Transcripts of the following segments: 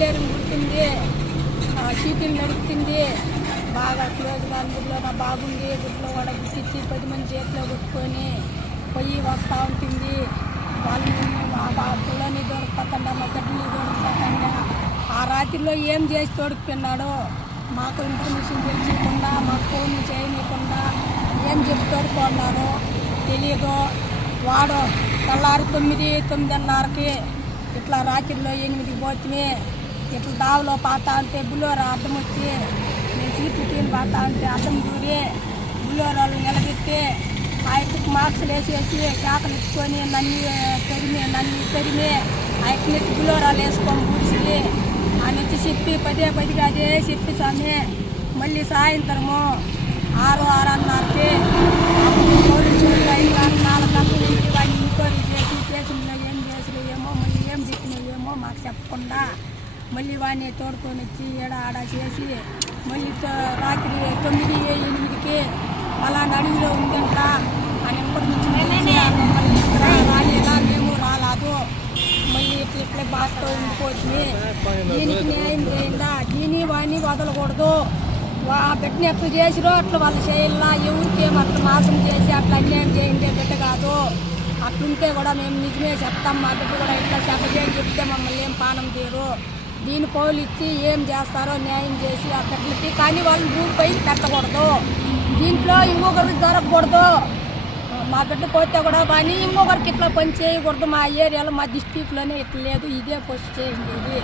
Tailoring కుడుతుంది, sheeting నడుపుతుంది, బాగా క్లోజ్గా అందులో బాగుంది. గుట్లో కూడా గుట్టించి 10 మంది చేతిలో కొట్టుకొని పోయి వస్తూ ఉంటుంది. వాళ్ళని పిల్లని దొరకకుండా మా గడ్డని దొరకకుండా ఆ రాత్రిలో ఏం చేసి తోడుకున్నాడో మాకు ఇన్ఫర్మేషన్ తెలియకుండా, మాకు ఫోన్ చేయకుండా ఏం చెప్పి తోడుకున్నారో తెలియదు. వాడు తెల్లారి 9:30కి ఇట్లా రాత్రిలో 8కి పోతే ఇట్లా దావలో పాతా అంటే బులోరా అడ్డం వచ్చి నేను సీట్లు తీని పాతా అంటే అడ్డం దూరి బులోరాలు నిలబెట్టి ఆ ఇట్టుకు మార్క్స్లు వేసేసి శాఖలు ఇచ్చుకొని నన్ను తరిమి ఆ ఇట్టునెత్తి బులోరాలు వేసుకొని కూర్చి ఆ నుంచి చెప్పి 10 అదే చెప్పి స్వామి మళ్ళీ సాయంత్రము 6:30కి పోలీసులు 5 గంటలు 4 గంటల నుంచి వాడిని ఎంక్వైరీ చేసి కేసుల్లో ఏం చేసినా ఏమో మళ్ళీ ఏం చెప్పినాయేమో మాకు చెప్పకుండా మళ్ళీ వాడిని తోడుకొని వచ్చి ఆడ చేసి మళ్ళీ రాత్రి 9-8కి అలా అడవిలో ఉందంట అని ఇన్ఫర్మేషన్ రాలేదా, మేము రాలేదు, మళ్ళీ ఇట్లా బాగా ఉండిపోతుంది. దీనికి న్యాయం చేయందా, దీని వాడిని వదలకూడదు. ఆ బిడ్డని ఎట్లా చేసిరో అట్లా వాళ్ళు చేయాలా, ఎవరికి అట్లా మోసం చేసి అట్లా అన్యాయం చేయండి బిడ్డ కాదు. అట్లుంటే కూడా మేము నిజమే చెప్తాం, మా బిడ్డ కూడా ఇట్లా చెప్పని చెప్తే మమ్మల్ని ఏం పానం తీరు. దీని పౌలు ఇచ్చి ఏం చేస్తారో న్యాయం చేసి ఆ బిడ్డలకి, కానీ వాళ్ళని భూమి పై పెట్టకూడదు. దీంట్లో ఇంకొకరికి జరగకూడదు. మా బిడ్డ పోతే కూడా కానీ ఇంకొకరికి ఇట్లా పని చేయకూడదు. మా ఏరియాలో మా డిస్టిక్లోనే ఇట్లా లేదు, ఇదే ఫస్ట్ చేయండి,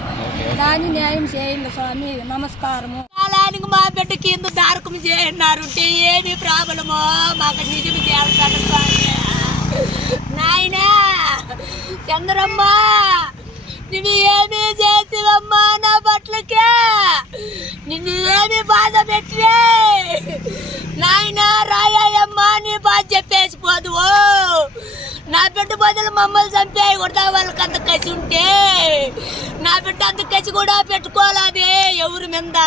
దాన్ని న్యాయం చేయండి స్వామి. నమస్కారము. కాలానికి మా బిడ్డకి ఎందుకు దారకం చేయన్నారు ఏమి ప్రాబ్లమో మాకు నిజం చేస్తాను స్వామి. నాయనా చంద్రమ్మ నువ్వు ఏమీ చేసివమ్మా నా బట్టలకే, నిన్ను ఏమి బాధ పెట్టే నాయనా రాయమ్మా, నీ బాధ చెప్పేసిపోదు. నా బిడ్డ బదులు మమ్మల్ని చంపేయకూడదా, వాళ్ళకి అంత కసి ఉంటే నా బిడ్డ అంత కసి కూడా పెట్టుకోలేదే ఎవరి మీద.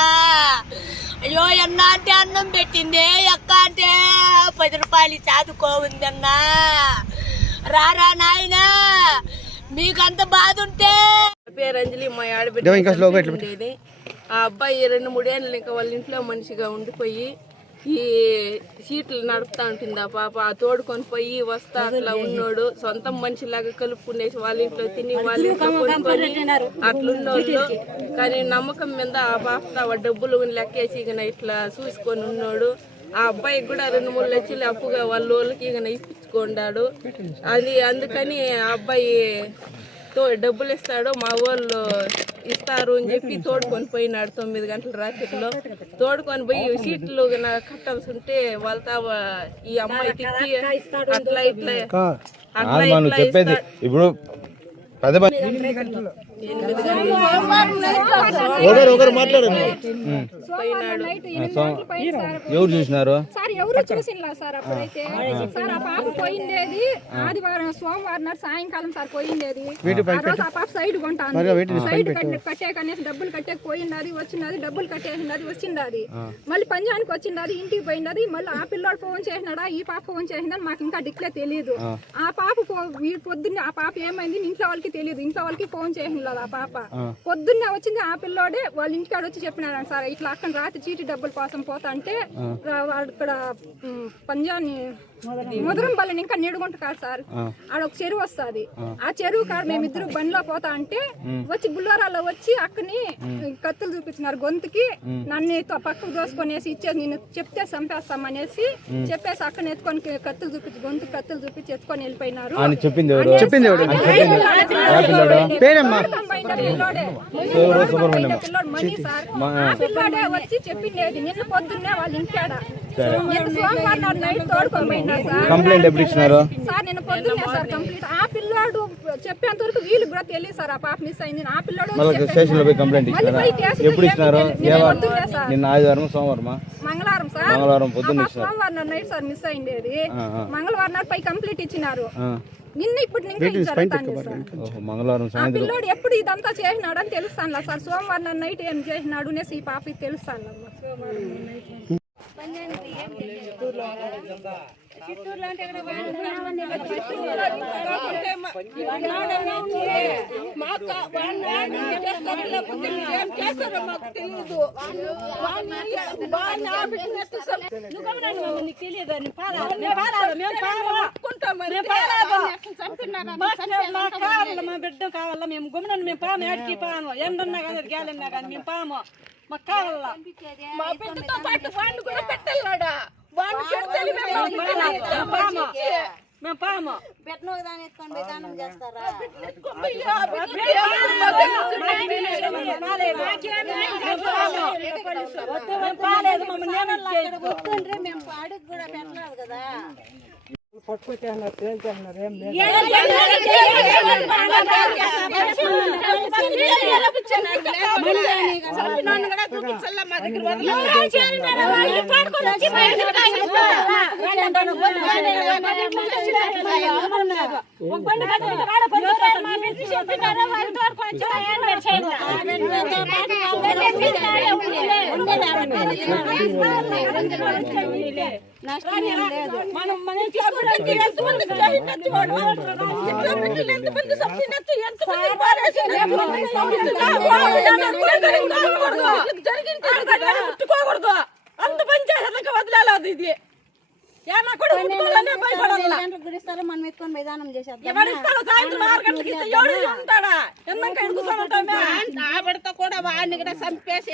అయ్యో అన్న అంటే అన్నం పెట్టింది, అక్క అంటే 10 రూపాయలు చదువుకోవుందన్నా. రారా నాయనా మీకు అంత బాధ ఉంటే. పేరు అంజలి, మా ఆడబిడ్డ ఉండేది. ఆ అబ్బాయి 2-3 ఏళ్ళు ఇంకా వాళ్ళ ఇంట్లో మనిషిగా ఉండిపోయి ఈ సీట్లు నడుపుతా ఉంటుంది. ఆ పాప తోడుకొని పోయి వస్తా అట్లా ఉన్నాడు. సొంత మనిషిలాగా కలుపుకునేసి వాళ్ళ ఇంట్లో తిని వాళ్ళ ఇంట్లో కొనుక్కొని అట్లున్నోళ్ళు. కానీ నమ్మకం మీద ఆ పాప డబ్బులు లెక్కేసి ఇట్లా చూసుకొని ఉన్నాడు. ఆ అబ్బాయికి కూడా 2-3 లక్షలు అప్పుగా వాళ్ళకి ఇప్పించుకున్నాడు. అది అందుకని ఆ అబ్బాయి డబ్బులు ఇస్తాడు, మా వాళ్ళు ఇస్తారు అని చెప్పి తోడుకొని పోయినాడు. 9 గంటల రాత్రిలో తోడుకొని పోయి సీట్లు కట్టాల్సి ఉంటే వాళ్ళ ఈ అమ్మాయి తిప్పి అట్లా ఇట్లా ఇప్పుడు ఎవరు చూసినారు సార్? ఎవరు చూసినా సార్? అప్పుడైతే సార్ ఆ పాప పోయిండేది ఆదివారం సోమవారం నాడు సాయంకాలం సార్ పోయిండేది. ఆ పాప సైడ్ కొంటాను, సైడ్ కట్టేకనేసి డబ్బులు కట్టేకపోయినది, వచ్చినది డబ్బులు కట్టేసినది, వచ్చింది. మళ్ళీ పంజానికి వచ్చింది, ఇంటికి పోయినది. మళ్ళీ ఆ పిల్లోడు ఫోన్ చేసినాడా, ఈ పాప ఫోన్ చేసిందని మాకు ఇంకా డిక్లేర్ తెలియదు. ఆ పాప పొద్దున్నే ఆ పాప ఏమైంది ఇంట్లో వాళ్ళకి తెలియదు, ఇంట్లో వాళ్ళకి ఫోన్ చేసినలేదు. ఆ పాప పొద్దున్నే వచ్చింది, ఆ పిల్లోడే వాళ్ళ ఇంటికాడ వచ్చి చెప్పినాడు సార్ ఇట్లా అక్కడ రాత్రి చీటి డబ్బుల కోసం పోతా అంటే ఇక్కడ పంజాని ముదరం బల్లని ఇంకా నీడుగుంట కాదు సార్, ఆడ ఒక చెరువు వస్తుంది. ఆ చెరువు కాడ మేమిద్దరు బండిలో పోతా అంటే వచ్చి బుల్లోరాలో వచ్చి అక్కని కత్తులు చూపించినారు గొంతుకి. నన్ను పక్కకు దోసుకొనేసి ఇచ్చేది, నేను చెప్తే చంపేస్తామనేసి చెప్పేసి అక్కని ఎత్తుకొని కత్తులు చూపించి గొంతుకి కత్తులు చూపించి ఎత్తుకొని వెళ్ళిపోయినారు. పిల్లోడే వచ్చి చెప్పిండేది నిన్న పొద్దున్నే వాళ్ళ ఇంటికాడ. సోమవారం నాడు నైట్ తోడుకొని కంప్లైంట్ ఎప్పుడు ఇచ్చినారు సార్? నేను పొద్దున్నే సార్ కంప్లీట్. ఆ పిల్లాడు చెప్పేంత వరకు వీళ్ళు కూడా తెలియదు సార్. ఆ పాప మిస్ అయింది. ఆ పిల్లాడు స్టేషన్ లో పోయి కంప్లైంట్ ఇచ్చినారు. ఎప్పుడు ఇచ్చినారు? నిన్న ఆదివారం సోమవారం మంగళవారం సార్, మంగళవారం పొద్దున్న సోమవారం నాడు నైట్ సార్ మిస్ అయిండేది. మంగళవారం నాడు పై కంప్లీట్ ఇచ్చినారు. నిన్న ఇప్పుడు మంగళవారం పిల్లోడు ఎప్పుడు ఇదంతా చేసినాడు అని తెలుస్తాను సార్. సోమవారం నాడు నైట్ ఏం చేసినాడు అనేసి ఈ పాపకి తెలుస్తాను. చిత్తూరులో అంటే ఏం చేస్తారో మాకు తెలియదు. మా బిడ్డ కావాలా మేము గుమ్మనని మేము పాము ఏడికి పాము ఏమన్నా కానీ గ్యాలన్నా కానీ మేము పాము మాకు కావాలా. మా బిడ్డతో పాటు వాడిని కూడా పెట్టాలడా వాడిని పెడితే మేము పాము పెట్టిన దాన్ని ఎత్తుకొని పోయి దానం చేస్తారా? పాలేదు మమ్మల్ని వస్తుండ్రే మేము పాడికి కూడా పెట్టలేదు కదా. ముట్టుకోకూడదు అంత పని చేసేదాకా వదిలేదు. ఇది గుడిస్తారు మనం ఎత్తుకొని పోయి దానం చేసేద్దాం. సాయంత్రం 6 గంటలకి ఉంటాడా ఆవిడతో కూడా వాడిని కూడా చంపేసి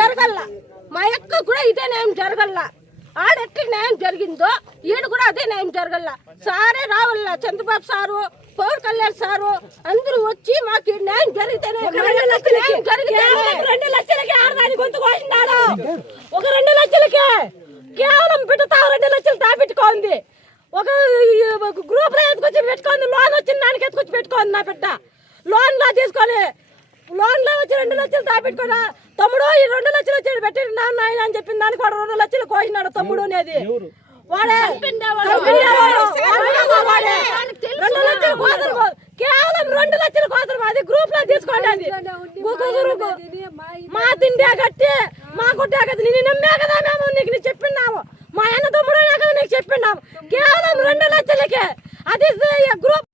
జరగల. మా యొక్క కూడా ఇదే న్యాయం జరగల. ఆడెట్ల న్యాయం జరిగిందో ఈయన కూడా అదే న్యాయం జరగల. సారే రావాల చంద్రబాబు సారు, పవన్ కళ్యాణ్ సారు అందరూ వచ్చి మాకు న్యాయం జరిగితేనే. 2 లక్షలకి ఆడదాని గొంతు కోసినాడు. ఒక 2 లక్షలకే కేవలం బిడ్డతో 2 లక్షలు దాపెట్టుకోండి. ఒక గ్రూప్ లో ఎత్తుకొచ్చి పెట్టుకోండి. లోన్ వచ్చింది దానికి ఎత్తుకొచ్చి పెట్టుకోండి. నా బిడ్డ లోన్ లా తీసుకొని లోన్ లో వచ్చి 2 లక్షలు దాపెట్టుకోడా. తమ్ముడు ఈ 2 లక్షలు వచ్చి పెట్టి నాన్న అని చెప్పిన దానికి వాడు 2 లక్షలు కోసినాడు. తమ్ముడు అనేది వాడే 2 లక్షలు కోసరు. కేవలం 2 లక్షల కోసరు. అది గ్రూప్ లో తీసుకోండి. అది మా తిండే కట్టి మా గుడ్డే కట్టి నేను నమ్మే కదా మేము నీకు చెప్పిన్నాము. మా అన్న తమ్ముడు కదా నీకు చెప్పిన్నాము. కేవలం 2 లక్షలకే అది గ్రూప్.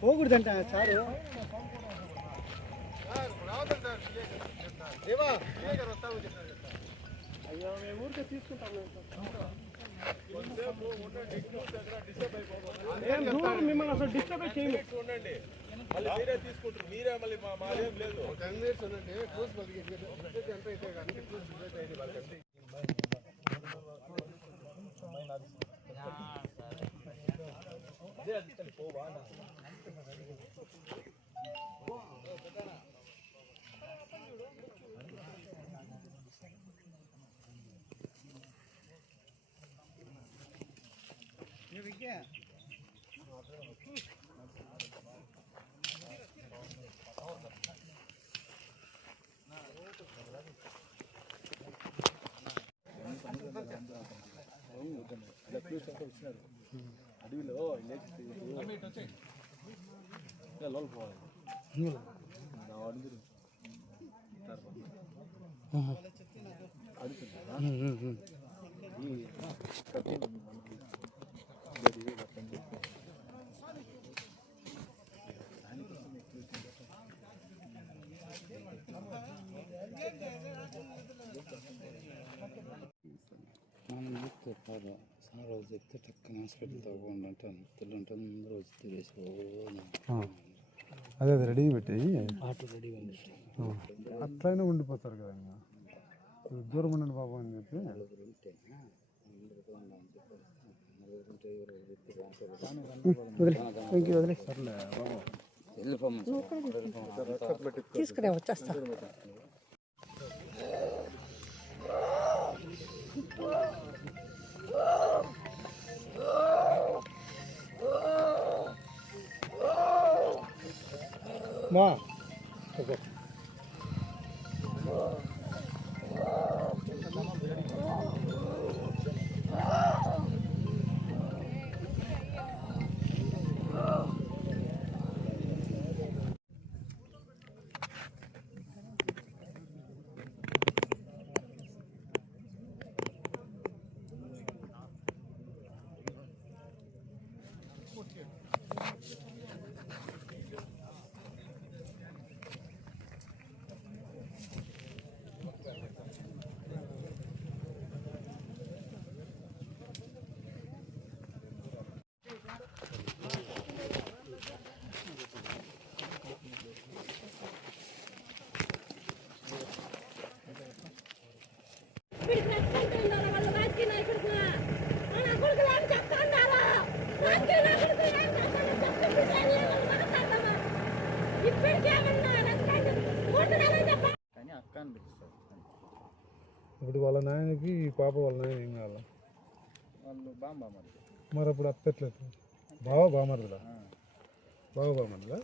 పోకూడదంట సారు. అయ్యో మేము ఊరికే తీసుకుంటాం. మిమ్మల్ని అసలు డిస్టర్బ్ చేయండి. మళ్ళీ మీరే తీసుకుంటారు. మీరే మళ్ళీ మాదేం లేదు. 10 మినిట్స్ ఉండండి. క్లోజ్ ఎంత అయితే కానీ అడవిలో పోవాలి. మనం చెప్తే కాదు సార్ రోజు చెప్తే టక్కన హాస్పిటల్ తగ్గకుండా ఉంటుంది. ముందు రోజు తిరిగేసి అదే రెడీ పెట్టి ఆటో రెడీ ఉంది. అట్లయినా ఉండిపోతారు కదా. ఇంకా దూరం ఉండండి బాబు అని చెప్పి ఉంటే తీసుకునే వచ్చేస్తా. ఇప్పుడు వాళ్ళ నాయనకి ఈ పాప వాళ్ళ నాయన ఏం కావాలా? మరి అప్పుడు అత్తట్లేదు బావ బామర్దులా? బావ బామర్దులా?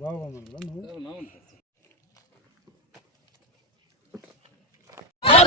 బావ బామర్దులా నువ్వు? అదే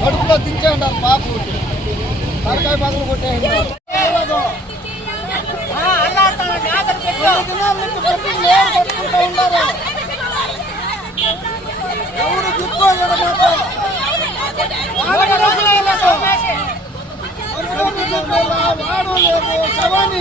కడుపులో దించేయండి పాపు తలకాయ పగలు కొట్టేయండి. ఎవరు గుర్తుకోలేదు వాడు లేదు శవాన్ని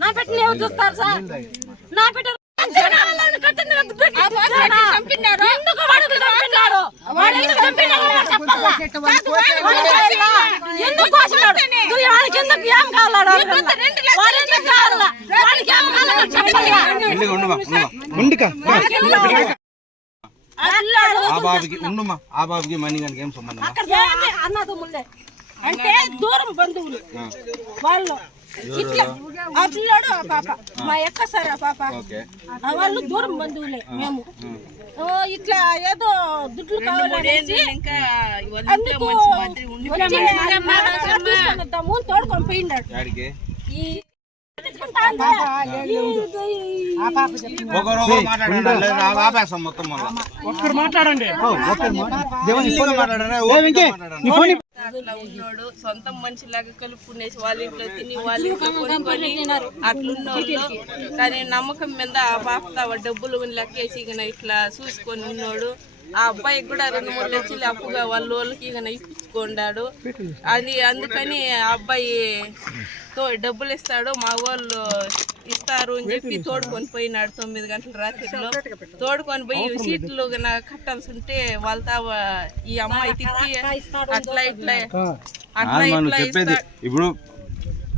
నా పెట్టిన ఎవరు చూస్తారు సార్? నా పెట్ట ఆ బాబుకి మనీ గారికి ఏం సంబంధం? అన్నదమ్ములే అంటే దూరం బంధువులు వాళ్ళు. ఇట్లా ఆ పిల్లాడు ఆ పాప మా ఎక్క సార్ ఆ పాప వాళ్ళు దూరం బంధువులే మేము. ఇట్లా ఏదో దుడ్లు కావాలనేసి అందుకు తీసుకొద్దాము తోడుకొని పోయినాడు. ఒక్కరు మాట్లాడండి. ఉన్నాడు సొంత మనిషిలాగా కలుపుకునేసి వాళ్ళ ఇంట్లో తిని వాళ్ళ ఇంట్లో కొనుక్కొని అట్లున్నోళ్ళు. కానీ నమ్మకం మీద ఆ పాప డబ్బులు లెక్కేసి ఇట్లా చూసుకొని ఉన్నాడు. ఆ అబ్బాయికి కూడా 2-3 లక్షలు అప్పుగా వాళ్ళ వాళ్ళకి ఇప్పించుకున్నాడు. అది అందుకని ఆ అబ్బాయి డబ్బులు ఇస్తాడు మా వాళ్ళు ఇస్తారు అని చెప్పి తోడుకొని పోయినాడు. 9 గంటల రాత్రిలో తోడుకొని పోయి సీట్లు కట్టాల్సి ఉంటే వాళ్ళతో ఈ అమ్మాయి తిప్పి అట్లా ఇట్లా ఇట్లా ఇప్పుడు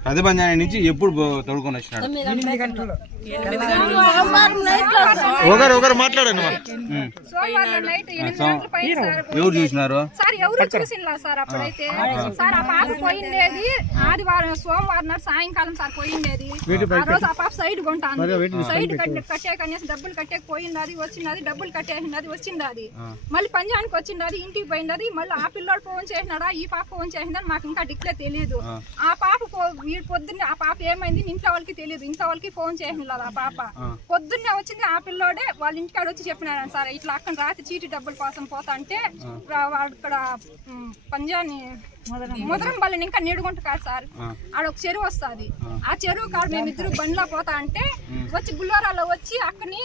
పెద్ద పంజాని నుంచి ఎప్పుడు తోడుకొని వచ్చినాడు? 8 గంటలు. ఒకరు మాట్లాడండి. ఎవరు చూసినారు సార్? ఎవరు చూసినా సార్? అప్పుడైతే సార్ ఆ పాప పోయిండేది ఆదివారం సోమవారం నాడు సాయంకాలం సార్ పోయిండేది. ఆ రోజు ఆ పాప సైడ్ కొంటాను సైడ్ కట్టేకనేసి డబ్బులు కట్టేకపోయింది. వచ్చినది డబ్బులు కట్టేసినది వచ్చింది. మళ్ళీ పంజానికి వచ్చింది ఇంటికి పోయింది. మళ్ళీ ఆ పిల్లోడు ఫోన్ చేసినాడా ఈ పాప ఫోన్ చేసిందని మాకు ఇంకా డిక్లే తెలియదు. ఆ పాప పొద్దున్నే ఆ పాప ఏమైంది ఇంట్లో వాళ్ళకి తెలియదు. ఇంట్లో వాళ్ళకి ఫోన్ చేసిన ఆ పాప పొద్దున్నే వచ్చింది. ఆ పిల్లోడే వాళ్ళ ఇంటికాడ వచ్చి చెప్పినాడు సార్ ఇట్లా అక్కడ రాత్రి చీటి డబ్బుల కోసం పోతా అంటే అక్కడ పంజాని ముదరం బల్లని ఇంకా నీడుగుంట కాదు సార్. ఆడ ఒక చెరువు వస్తుంది. ఆ చెరువు కాడ మేమిద్దరు బండిలో పోతా అంటే వచ్చి గుల్లోరాలో వచ్చి అక్కని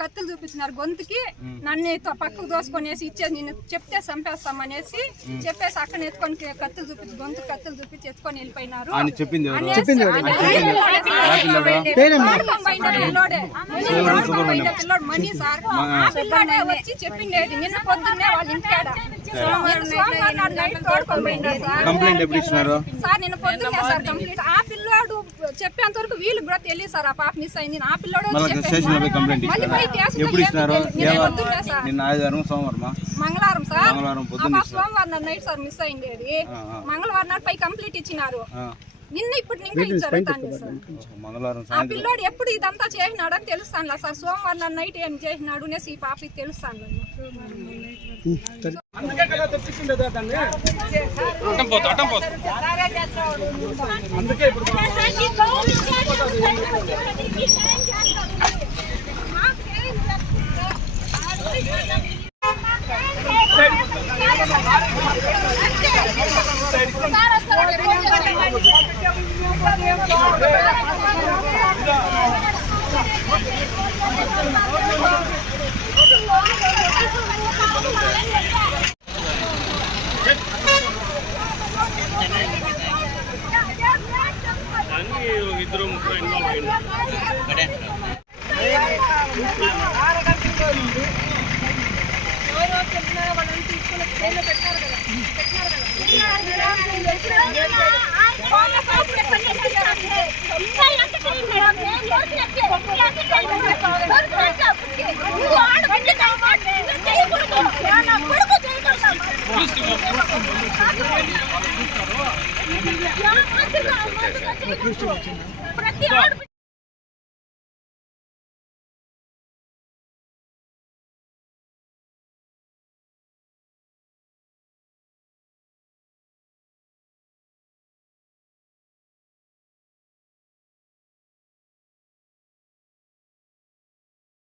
కత్తులు చూపించినారు గొంతుకి. నన్ను పక్కకు దోసుకొనేసి ఇచ్చేది నేను చెప్తే చంపేస్తామనేసి చెప్పేసి అక్కడ ఎత్తుకొని కత్తులు చూపించి గొంతు కత్తులు చూపించి ఎత్తుకొని వెళ్ళిపోయినారు. పిల్లోడు మనీ సార్ ఆ పిల్లోడే వచ్చి చెప్పిండేది నిన్న పొద్దున్నే వాళ్ళ ఇంటికాడ కంప్లైంట్ ఎప్పుడు ఇచ్చినారు సార్? నిన్న పొద్దున్నే సార్ కంప్లీట్. ఆ పిల్లోడు చెప్పేంత వరకు వీళ్ళు కూడా తెలియదు సార్ ఆ పాప మిస్ అయింది. ఆ పిల్లోడు ఎప్పుడు ఇచ్చినారు? నిన్న ఆదివారం సోమవారం మంగళవారం సార్. సోమవారం నైట్ సార్ మిస్ అయింది. మంగళవారం నాడు పై కంప్లీట్ ఇచ్చినారు. నిన్న ఇప్పుడు ఇంకా జరుగుతాను సార్. ఆ పిల్లోడు ఎప్పుడు ఇదంతా చేసినాడు అని తెలుస్తాను సార్. సోమవారం నైట్ ఏం చేసినాడు అనేసి ఈ పాపకి తెలుస్తాను. అందుకే కదా తెప్పించిండేది దాన్ని. అందుకే ఇప్పుడు ప్రతి